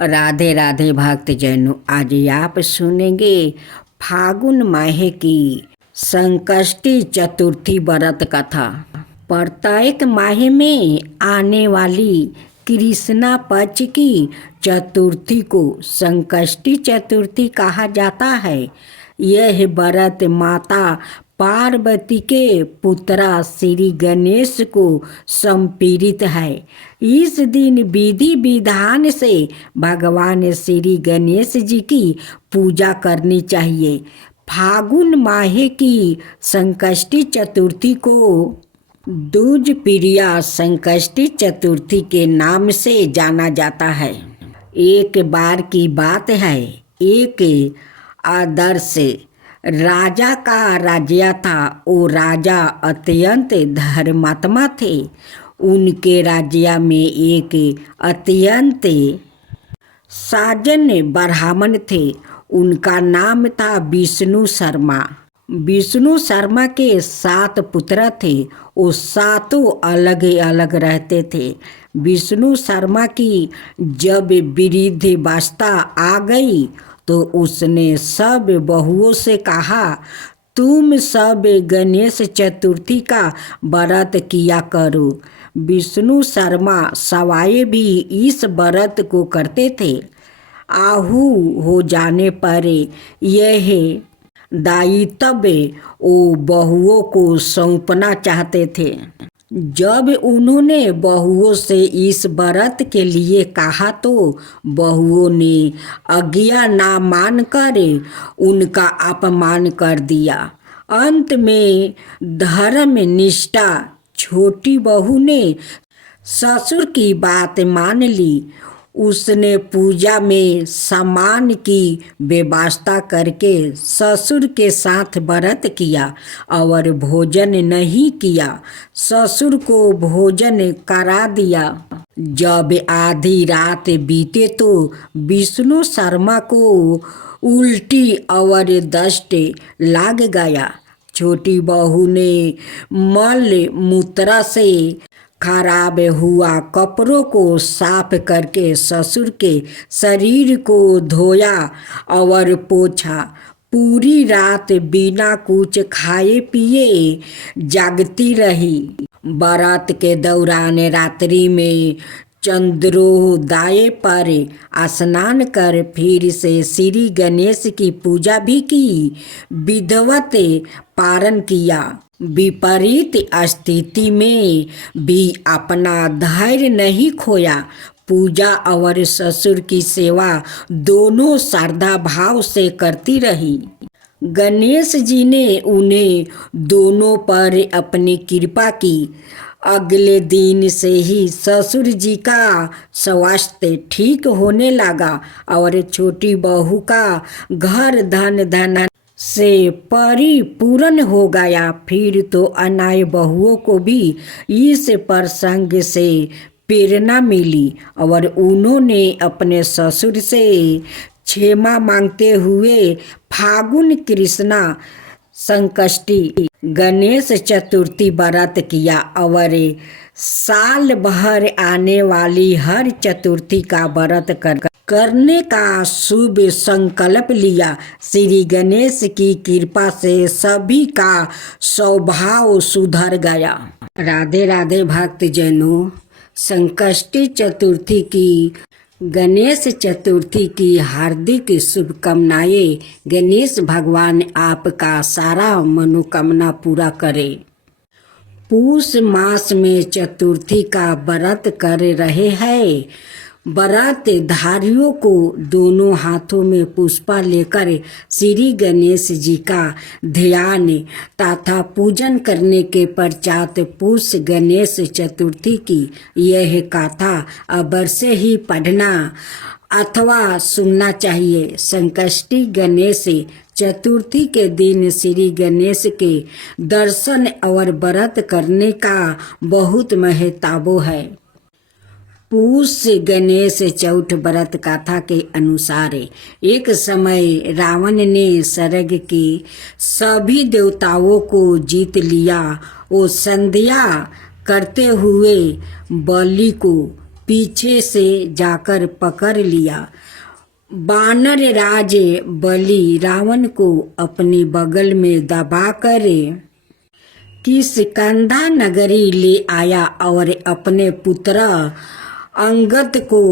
राधे राधे भक्तजनों, आज आप सुनेंगे फागुन माह की संकष्टी चतुर्थी व्रत कथा। प्रत्येक माह में आने वाली कृष्णा पक्ष की चतुर्थी को संकष्टी चतुर्थी कहा जाता है। यह व्रत माता पार्वती के पुत्रा श्री गणेश को समर्पित है। इस दिन विधि विधान से भगवान श्री गणेश जी की पूजा करनी चाहिए। फागुन माह की संकष्टी चतुर्थी को दूज प्रिया संकष्टी चतुर्थी के नाम से जाना जाता है। एक बार की बात है, एक आदर्श राजा का राज्य था। वो राजा अत्यंत धर्मात्मा थे। उनके राज्य में एक अत्यंत साजन ब्राह्मण थे। उनका नाम था विष्णु शर्मा। विष्णु शर्मा के 7 पुत्र थे। वो सातों अलग अलग रहते थे। विष्णु शर्मा की जब वृद्धावस्था आ गई तो उसने सब बहुओं से कहा, तुम सब गणेश चतुर्थी का व्रत किया करो। विष्णु शर्मा सवाए भी इस व्रत को करते थे। आहू हो जाने पर यह दायित्व वो बहुओं को सौंपना चाहते थे। जब उन्होंने बहुओं से इस व्रत के लिए कहा तो बहुओं ने आज्ञा ना मानकर उनका अपमान कर दिया। अंत में धर्म निष्ठा छोटी बहू ने ससुर की बात मान ली। उसने पूजा में सामान की व्यवस्था करके ससुर के साथ व्रत किया और भोजन नहीं किया। ससुर को भोजन करा दिया। जब आधी रात बीते तो विष्णु शर्मा को उल्टी और दस्त लग गया। छोटी बहू ने मल मूत्र से खराब हुआ कपड़ों को साफ करके ससुर के शरीर को धोया और पोछा। पूरी रात बिना कुछ खाए पिए जागती रही। व्रत के दौरान रात्रि में चंद्रोदय पर स्नान कर फिर से श्री गणेश की पूजा भी की। विधिवत पारण किया। विपरीत स्थिति में भी अपना धैर्य नहीं खोया। पूजा और ससुर की सेवा दोनों श्रद्धा भाव से करती रही। गणेश जी ने उन्हें दोनों पर अपनी कृपा की। अगले दिन से ही ससुर जी का स्वास्थ्य ठीक होने लगा और छोटी बहू का घर धन से परिपूर्ण हो गया। फिर तो अन्य बहुओं को भी इस प्रसंग से प्रेरणा मिली और उन्होंने अपने ससुर से क्षमा मांगते हुए फागुन कृष्णा संकष्टी गणेश चतुर्थी व्रत किया और साल भर आने वाली हर चतुर्थी का व्रत करने का शुभ संकल्प लिया। श्री गणेश की कृपा से सभी का स्वभाव सुधर गया। राधे राधे भक्तजनों, संकष्टी चतुर्थी की गणेश चतुर्थी की हार्दिक शुभकामनाएं। गणेश भगवान आपका सारा मनोकामना पूरा करे। पूष मास में चतुर्थी का व्रत कर रहे हैं। व्रत धारियों को दोनों हाथों में पुष्पा लेकर श्री गणेश जी का ध्यान तथा पूजन करने के पश्चात पूष गणेश चतुर्थी की यह कथा अवश्य ही पढ़ना अथवा सुनना चाहिए। संकष्टी गणेश चतुर्थी के दिन श्री गणेश के दर्शन और व्रत करने का बहुत महत्व है। पूष गणेश चौथ व्रत कथा के अनुसार एक समय रावण ने स्वर्ग के सभी देवताओं को जीत लिया। वो संध्या करते हुए बलि को पीछे से जाकर पकड़ लिया। वानर राज बलि रावण को अपने बगल में दबाकर किष्किंधा नगरी ले आया और अपने पुत्र अंगद को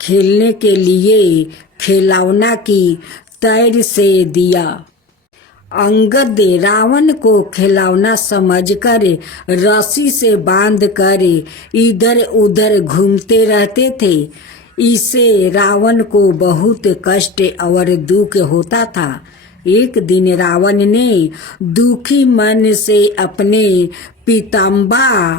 खेलने के लिए खिलौना की तैर से दिया। अंगद रावण को खिलौना समझकर रस्सी से बांधकर इधर उधर घूमते रहते थे। इससे रावण को बहुत कष्ट और दुख होता था। एक दिन रावण ने दुखी मन से अपने पितामह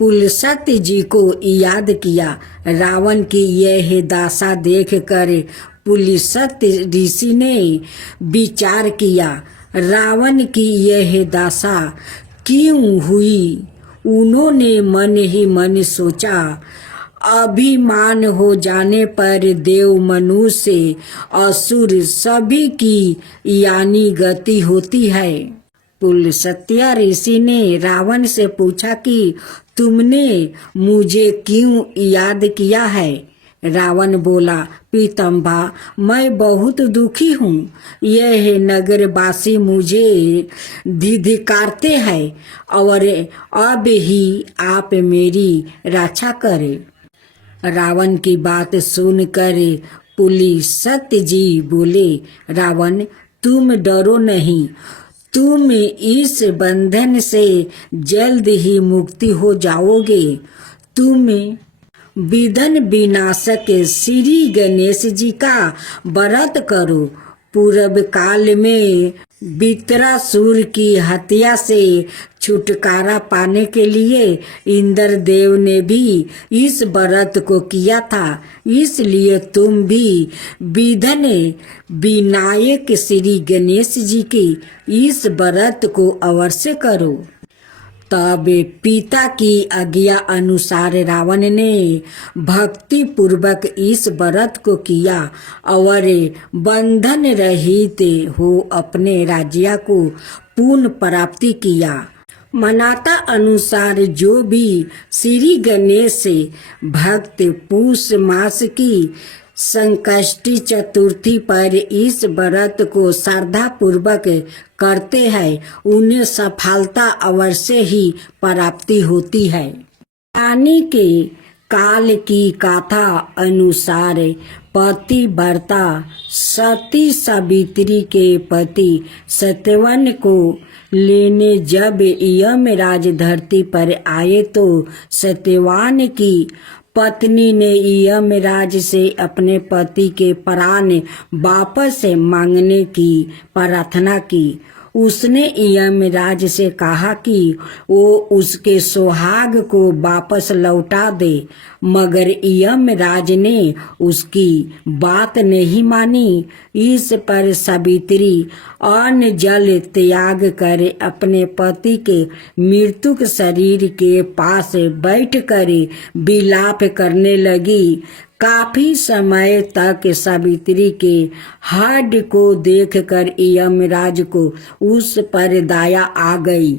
पुलस्त्य जी को याद किया। रावण की यह दशा देखकर पुलस्त्य ऋषि ने विचार किया, रावण की यह दशा क्यों हुई? उन्होंने मन ही मन सोचा, अभिमान हो जाने पर देव, मनुष्य, असुर सभी की यानी गति होती है। पुलस्त्य ऋषि ने रावण से पूछा कि तुमने मुझे क्यों याद किया है? रावण बोला, पितामह, मैं बहुत दुखी हूँ। यह नगरवासी मुझे धिक्कारते हैं और अब ही आप मेरी रक्षा करें। रावण की बात सुनकर पुलस्त्य जी बोले, रावण, तुम डरो नहीं, तुम इस बंधन से जल्द ही मुक्ति हो जाओगे। तुम विघ्न विनाशक श्री गणेश जी का व्रत करो। पूर्व काल में वृत्रासुर की हत्या से छुटकारा पाने के लिए इंद्र देव ने भी इस व्रत को किया था। इसलिए तुम भी विघ्न विनायक श्री गणेश जी के इस व्रत को अवश्य करो। तब पिता की आज्ञा अनुसार रावण ने भक्ति पूर्वक इस व्रत को किया और बंधन रहित हो अपने राज्य को पूर्ण प्राप्ति किया। मान्यता अनुसार जो भी श्री गणेश भक्त पुष मास की संकष्टी चतुर्थी पर इस व्रत को श्रद्धा पूर्वक करते हैं, उन्हें सफलता अवश्य ही प्राप्ति होती है। यानी के काल की कथा अनुसार पतिव्रता सती सावित्री के पति सत्यवान को लेने जब यमराज धरती पर आए तो सत्यवान की पत्नी ने यमराज से अपने पति के प्राण वापस मांगने की प्रार्थना की। उसने यमराज से कहा कि वो उसके सुहाग को वापस लौटा दे, मगर यमराज ने उसकी बात नहीं मानी। इस पर सावित्री अन्न जल त्याग कर अपने पति के मृतक शरीर के पास बैठकर विलाप करने लगी। काफी समय तक सावित्री के हड्ड को देखकर यमराज को उस पर दया आ गई।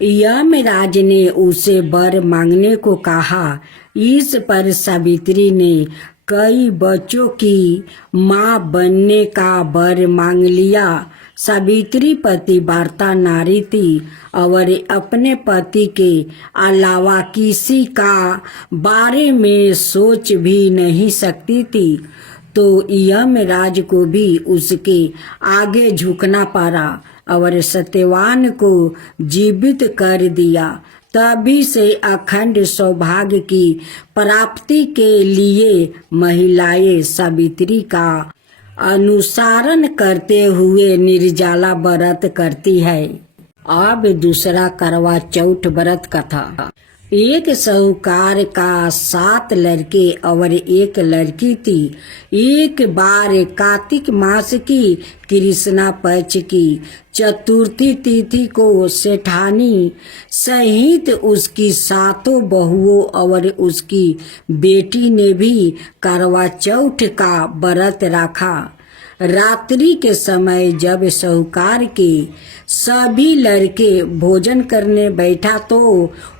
यमराज ने उसे वर मांगने को कहा। इस पर सावित्री ने कई बच्चों की माँ बनने का वर मांग लिया। सावित्री पतिव्रता नारी थी और अपने पति के अलावा किसी का बारे में सोच भी नहीं सकती थी, तो यमराज को भी उसके आगे झुकना पड़ा और सत्यवान को जीवित कर दिया। तभी से अखंड सौभाग्य की प्राप्ति के लिए महिलाएं सावित्री का अनुसरण करते हुए निर्जला व्रत करती है। अब दूसरा करवा चौथ व्रत कथा। एक साहूकार का 7 लड़के और 1 लड़की थी। एक बार कार्तिक मास की कृष्णा पक्ष की चतुर्थी तिथि को सेठानी सहित उसकी 7 बहुओं और उसकी बेटी ने भी करवा चौथ का व्रत रखा। रात्रि के समय जब साहूकार के सभी लड़के भोजन करने बैठा तो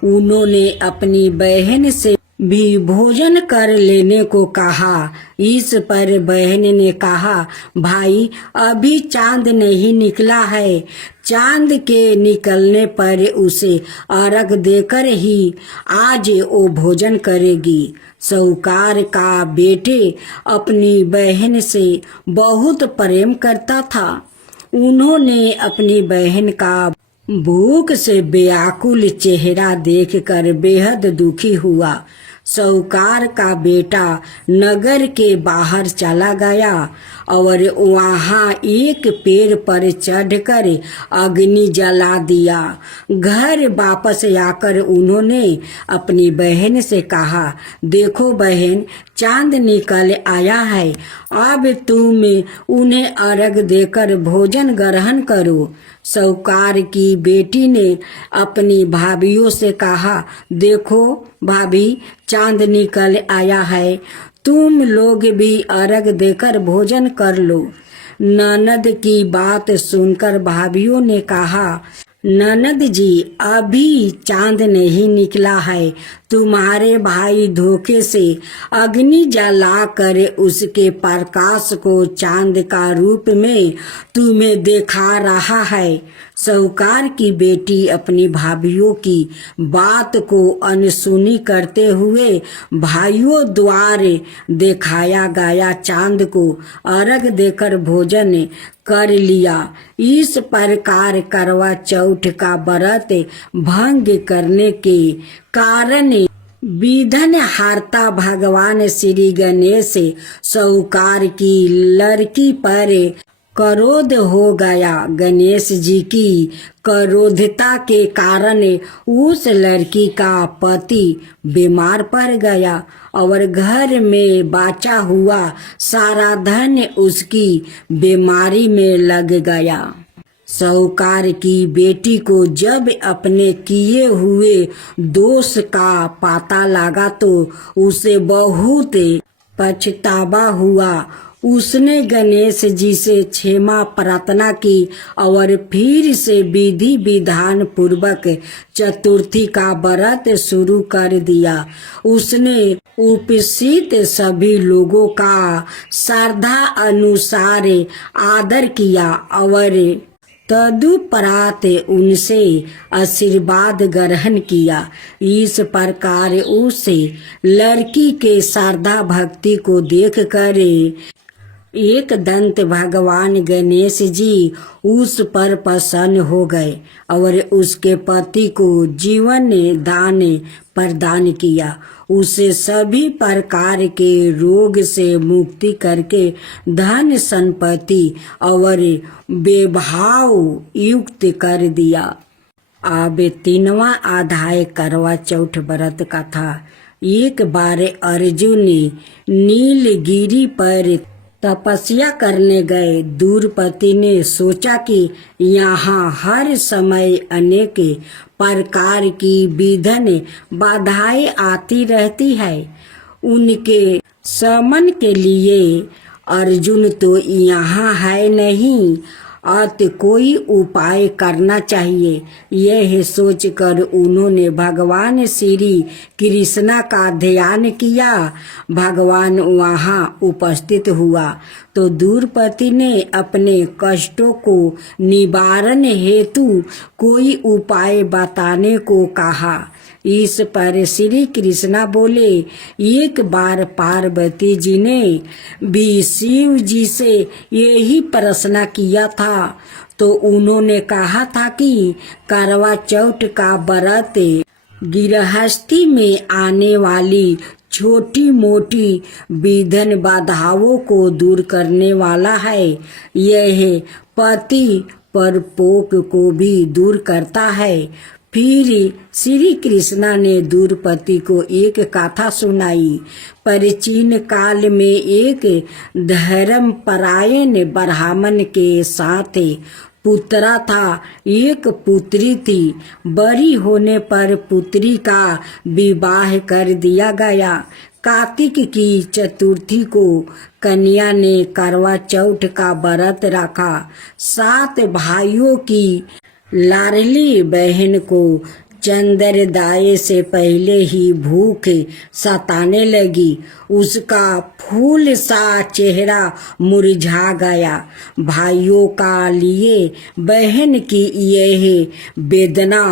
उन्होंने अपनी बहन से भी भोजन कर लेने को कहा। इस पर बहन ने कहा, भाई अभी चांद नहीं निकला है, चांद के निकलने पर उसे अर्घ देकर ही आज वो भोजन करेगी। साहूकार का बेटे अपनी बहन से बहुत प्रेम करता था। उन्होंने अपनी बहन का भूख से व्याकुल चेहरा देखकर बेहद दुखी हुआ। साहूकार का बेटा नगर के बाहर चला गया और वहाँ एक पेड़ पर चढ़कर अग्नि जला दिया। घर वापस आकर उन्होंने अपनी बहन से कहा, देखो बहन, चांद निकल आया है, अब तुम उन्हें अर्घ देकर भोजन ग्रहण करो। साहूकार की बेटी ने अपनी भाभियों से कहा, देखो भाभी, चांद निकल आया है, तुम लोग भी अर्घ देकर भोजन कर लो। ननद की बात सुनकर भाभियों ने कहा, ननद जी, अभी चांद नहीं निकला है, तुम्हारे भाई धोखे से अग्नि जलाकर उसके प्रकाश को चांद का रूप में तुम्हें दिखा रहा है। साहूकार की बेटी अपनी भाभियों की बात को अनसुनी करते हुए भाइयों द्वारा दिखाया गया चांद को अर्घ देकर भोजन कर लिया। इस प्रकार करवा चौथ का व्रत भंग करने के कारण विघ्न हारता भगवान श्री गणेश साहूकार की लड़की पर क्रोध हो गया। गणेश जी की क्रोधता के कारण उस लड़की का पति बीमार पड़ गया और घर में बचा हुआ सारा धन उसकी बीमारी में लग गया। साहूकार की बेटी को जब अपने किए हुए दोष का पता लगा तो उसे बहुत पछतावा हुआ। उसने गणेश जी से क्षमा प्रार्थना की और फिर से विधि विधान पूर्वक चतुर्थी का व्रत शुरू कर दिया। उसने उपस्थित सभी लोगों का श्रद्धा अनुसार आदर किया और तदुपरांत उनसे आशीर्वाद ग्रहण किया। इस प्रकार उस लड़की के श्रद्धा भक्ति को देखकर एक दंत भगवान गणेश जी उस पर प्रसन्न हो गए और उसके पति को जीवन दान प्रदान किया। उसे सभी प्रकार के रोग से मुक्ति करके धन संपत्ति और वैभव युक्त कर दिया। अब 3वां अध्याय करवा चौथ व्रत का था। एक बार अर्जुन नीलगिरी पर तपस्या करने गए। द्रौपदी ने सोचा कि यहाँ हर समय अनेक प्रकार की विघ्न बाधाएं आती रहती है। उनके शमन के लिए अर्जुन तो यहाँ है नहीं, अत कोई उपाय करना चाहिए। यह सोचकर उन्होंने भगवान श्री कृष्णा का ध्यान किया। भगवान वहाँ उपस्थित हुआ तो द्रौपदी ने अपने कष्टों को निवारण हेतु कोई उपाय बताने को कहा। इस पर श्री कृष्णा बोले, एक बार पार्वती जी ने भी शिव जी से यही प्रश्न किया था तो उन्होंने कहा था कि करवा चौथ का व्रत गृहस्थी में आने वाली छोटी मोटी विघ्न बाधाओं को दूर करने वाला है। यह पति परपोक को भी दूर करता है। फिर श्री कृष्णा ने द्रौपदी को एक कथा सुनाई। प्राचीन काल में एक धर्मपरायण ब्राह्मण के साथ पुत्रा था। एक पुत्री थी। बड़ी होने पर पुत्री का विवाह कर दिया गया। कार्तिक की चतुर्थी को कन्या ने करवा चौथ का व्रत रखा। 7 भाइयों की लाडली बहन को चंद्रदाय से पहले ही भूख सताने लगी। उसका फूल सा चेहरा मुरझा गया। भाइयों का लिए बहन की यह वेदना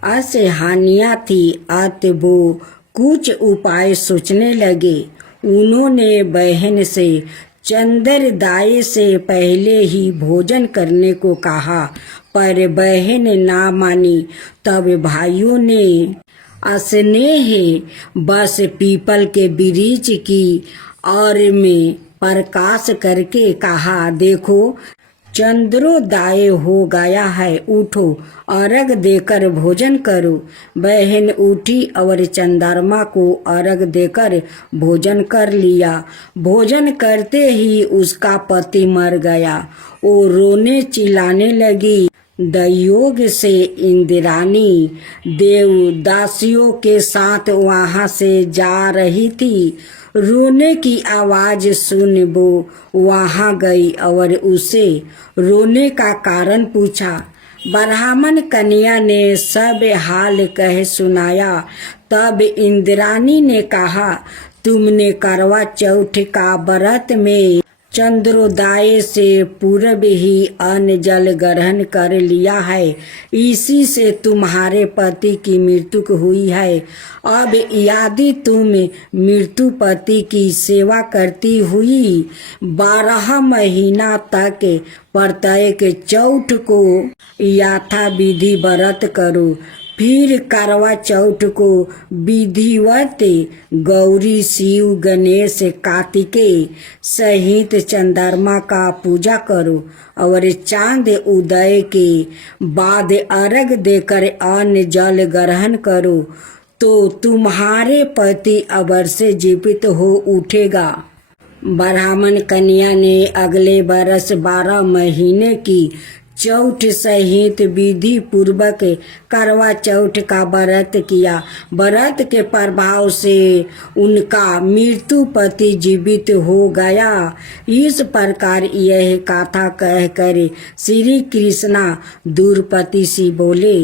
असहनीय थी। अतः वो कुछ उपाय सोचने लगे। उन्होंने बहन से चंद्रदाय से पहले ही भोजन करने को कहा, पर बहन ना मानी। तब भाइयों ने स्नेह बस पीपल के वृक्ष की ओर में प्रकाश करके कहा, देखो चंद्रोदय हो गया है, उठो अर्घ देकर भोजन करो। बहन उठी और चंद्रमा को अर्घ देकर भोजन कर लिया। भोजन करते ही उसका पति मर गया। वो रोने चिल्लाने लगी। संयोग से इंद्राणी देवदासियों के साथ वहां से जा रही थी। रोने की आवाज सुन वो वहां गई और उसे रोने का कारण पूछा। ब्राह्मण कन्या ने सब हाल कह सुनाया। तब इंद्राणी ने कहा, तुमने करवा चौथ का व्रत में चंद्रोदय से पूर्व ही अन्न जल ग्रहण कर लिया है। इसी से तुम्हारे पति की मृत्यु हुई है। अब यदि तुम मृत्यु पति की सेवा करती हुई 12 महीना तक प्रत्येक चौथ को यथा विधि व्रत करो, फिर करवा चौथ को विधिवत गौरी शिव गणेश कार्तिकेय सहित चंद्रमा का पूजा करो और चांद उदय के बाद अर्घ देकर अन्न जल ग्रहण करो, तो तुम्हारे पति अवश्य जीवित हो उठेगा। ब्राह्मण कन्या ने अगले बरस 12 महीने की चौथ सहित विधि पूर्वक करवा चौथ का व्रत किया। व्रत के प्रभाव से उनका मृत्यु पति जीवित हो गया। इस प्रकार यह कथा कहकर श्री कृष्णा द्रौपदी से बोले,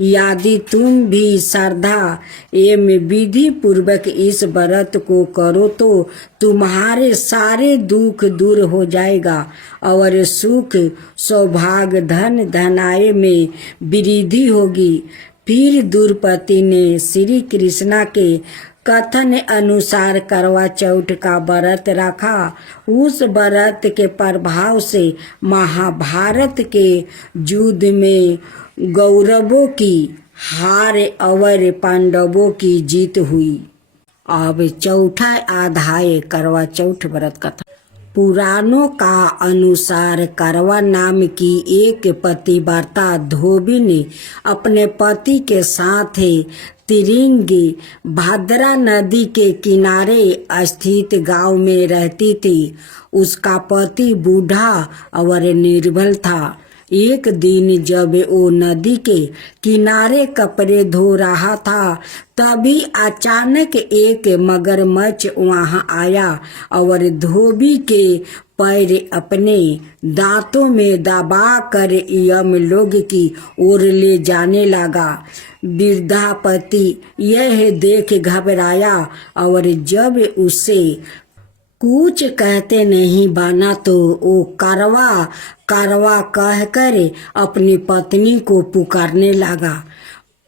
यदि तुम भी श्रद्धा एवं विधि पूर्वक इस व्रत को करो तो तुम्हारे सारे दुख दूर हो जाएगा और सुख सौभाग्य धन धनाय में वृद्धि होगी। फिर द्रौपदी ने श्री कृष्णा के कथन अनुसार करवा चौथ का व्रत रखा। उस व्रत के प्रभाव से महाभारत के युद्ध में कौरवों की हार और पांडवों की जीत हुई। अब चौथा अध्याय करवा चौथ व्रत कथा। पुराणों का अनुसार करवा नाम की एक पतिव्रता धोबी ने अपने पति के साथ तिरिंगी भद्रा नदी के किनारे स्थित गांव में रहती थी। उसका पति बूढ़ा और निर्बल था। एक दिन जब वो नदी के किनारे कपड़े धो रहा था, तभी अचानक एक मगरमच्छ वहां आया और धोबी के पैर अपने दांतों में दबा कर यमलोक की ओर ले जाने लगा। वृद्धा पति यह देख घबराया और जब उसे कुछ कहते नहीं बना तो वो करवा करवा कहकर अपनी पत्नी को पुकारने लगा।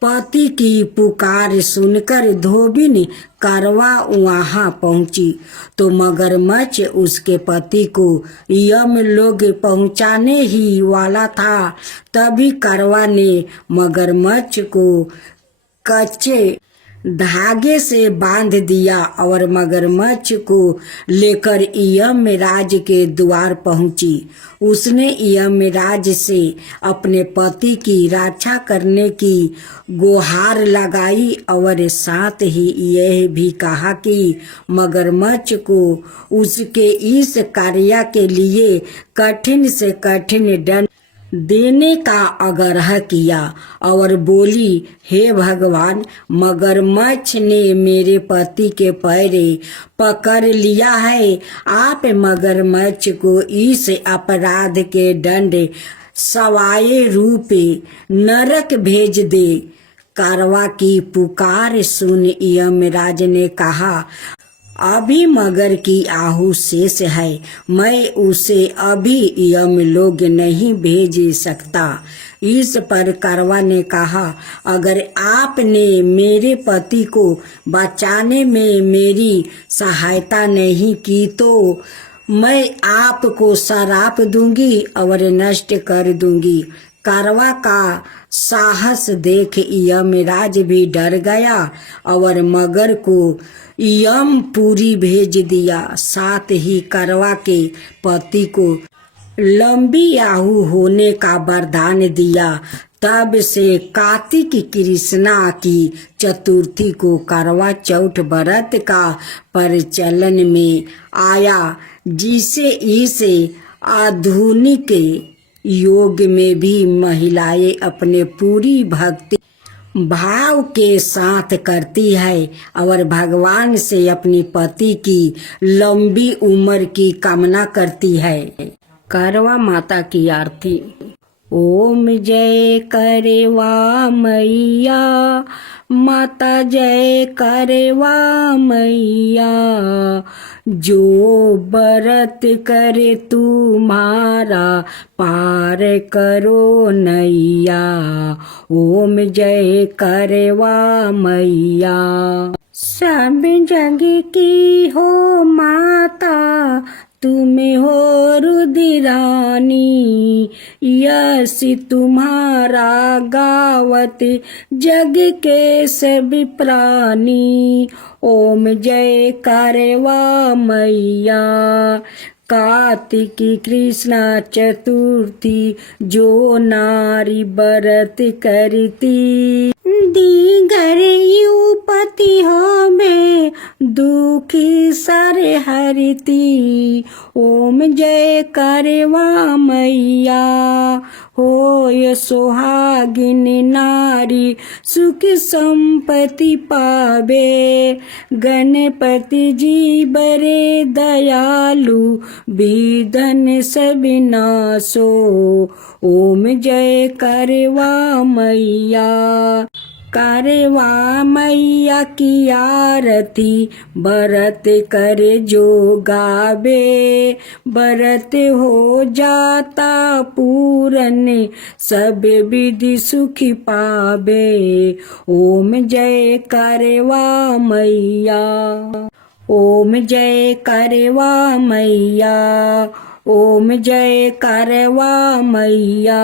पति की पुकार सुनकर धोबी करवा वहां पहुंची तो मगरमच्छ उसके पति को यमलोक पहुंचाने ही वाला था। तभी करवा ने मगरमच्छ को कच्चे धागे से बांध दिया और मगरमच्छ को लेकर यमराज के द्वार पहुंची। उसने यमराज से अपने पति की रक्षा करने की गुहार लगाई और साथ ही यह भी कहा कि मगरमच्छ को उसके इस कार्य के लिए कठिन से कठिन दंड देने का आग्रह किया और बोली, हे भगवान, मगरमच्छ ने मेरे पति के पैर पकड़ लिया है। आप मगरमच्छ को इस अपराध के दंड सवाए रूप नरक भेज दे। कारवा की पुकार सुन यमराज ने कहा, अभी मगर की आहू शेष है, मैं उसे अभी यमलोक नहीं भेज सकता। इस पर कारवा ने कहा, अगर आपने मेरे पति को बचाने में मेरी सहायता नहीं की तो मैं आपको श्राप दूंगी और नष्ट कर दूंगी। कारवा का साहस देख यमराज भी डर गया और मगर को यमपुरी भेज दिया। साथ ही कारवा के पति को लंबी आयु होने का वरदान दिया। तब से कार्तिक कृष्णा की चतुर्थी को करवा चौथ व्रत का प्रचलन में आया, जिसे इस आधुनिक योग में भी महिलाएं अपने पूरी भक्ति भाव के साथ करती है और भगवान से अपनी पति की लंबी उम्र की कामना करती है। करवा माता की आरती। ओम जय करवा मैया, माता जय करवा मैया, जो व्रत करे तुम्हारा पार करो नैया। ओम जय करवा मैया। सब जग की हो माता, तुम हो रुद्रानी, यश तुम्हारा गावत जग के सब प्राणी। ओम जय करवा मैया। कार्तिक कृष्णा चतुर्थी जो नारी व्रत करती, दीगर युपति हो में दुखी सर हरती। ओम जय करवा मैया। होय सुहागिन नारी सुख संपत्ति पावे, गणपति जी बड़े दयालु विधन सब नासो। ओम जय करवा मैया। करवा मैया की आरती व्रत करे जो गावे, व्रत हो जाता पूरन सब विधि सुखी पावे। ओम जय करवा मैया। ओम जय करवा मैया। ओम जय करवा मैया।